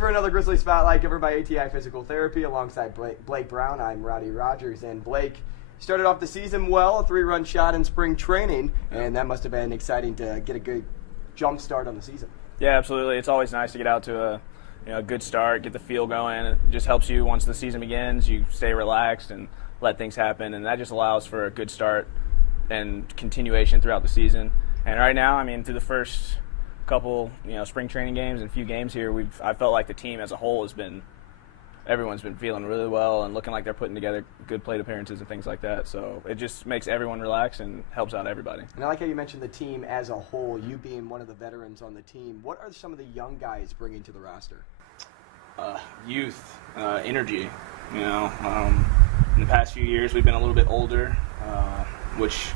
for another Grizzlies Spotlight covered by ATI Physical Therapy alongside Blake Brown. I'm Rowdy Rogers, and Blake started off the season well, a 3-run shot in spring training, and that must have been exciting to get a good jump start on the season. Yeah, absolutely. It's always nice to get out to a good start, get the feel going. It just helps you once the season begins. You stay relaxed and let things happen, and that just allows for a good start and continuation throughout the season. And right now, I mean, through the first couple, spring training games and a few games here, I felt like the team as a whole everyone's been feeling really well and looking like they're putting together good plate appearances and things like that. So it just makes everyone relax and helps out everybody. And I like how you mentioned the team as a whole, you being one of the veterans on the team. What are some of the young guys bringing to the roster? Youth, energy. In the past few years, we've been a little bit older, which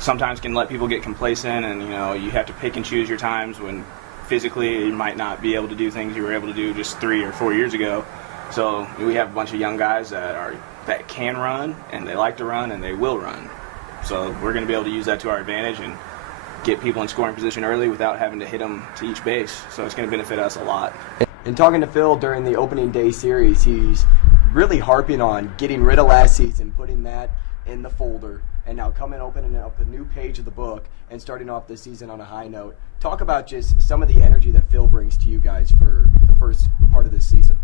sometimes can let people get complacent, and you have to pick and choose your times when physically you might not be able to do things you were able to do just 3 or 4 years ago. So we have a bunch of young guys that can run, and they like to run, and they will run. So we're going to be able to use that to our advantage and get people in scoring position early without having to hit them to each base. So it's going to benefit us a lot. And talking to Phil during the opening day series, he's really harping on getting rid of last season, putting that in the folder, and now opening up a new page of the book and starting off this season on a high note. Talk about just some of the energy that Phil brings to you guys for the first part of this season.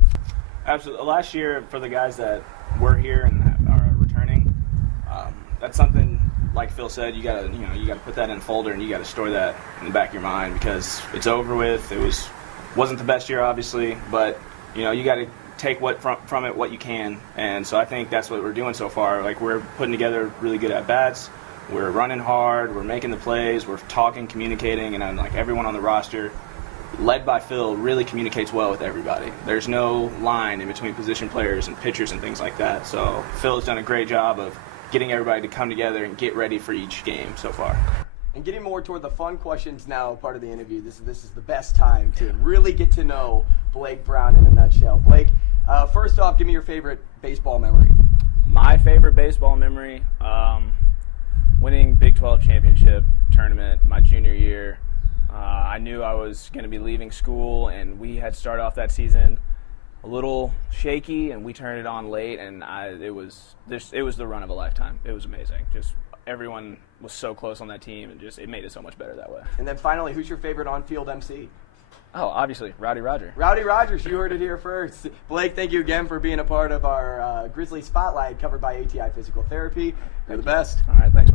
Absolutely. Last year, for the guys that were here and that are returning, that's something, like Phil said, you gotta put that in a folder, and you gotta store that in the back of your mind, because it's over with. It wasn't the best year, obviously, but you gotta take from it what you can. And so I think that's what we're doing so far. Like, we're putting together really good at bats. We're running hard. We're making the plays. We're talking, communicating, and everyone on the roster, led by Phil, really communicates well with everybody. There's no line in between position players and pitchers and things like that. So Phil has done a great job of getting everybody to come together and get ready for each game so far. And getting more toward the fun questions now, part of the interview, this is the best time to really get to know Blake Brown in a nutshell. Blake, first off, give me your favorite baseball memory. My favorite baseball memory, winning Big 12 championship tournament my junior year. I knew I was going to be leaving school, and we had started off that season a little shaky, and we turned it on late, and it was the run of a lifetime. It was amazing. Just everyone was so close on that team, and it made it so much better that way. And then finally, who's your favorite on-field MC? Oh, obviously, Rowdy Rogers. Rowdy Rogers, you heard it here first. Blake, thank you again for being a part of our Grizzlies Spotlight covered by ATI Physical Therapy. You're the best. All right, thanks.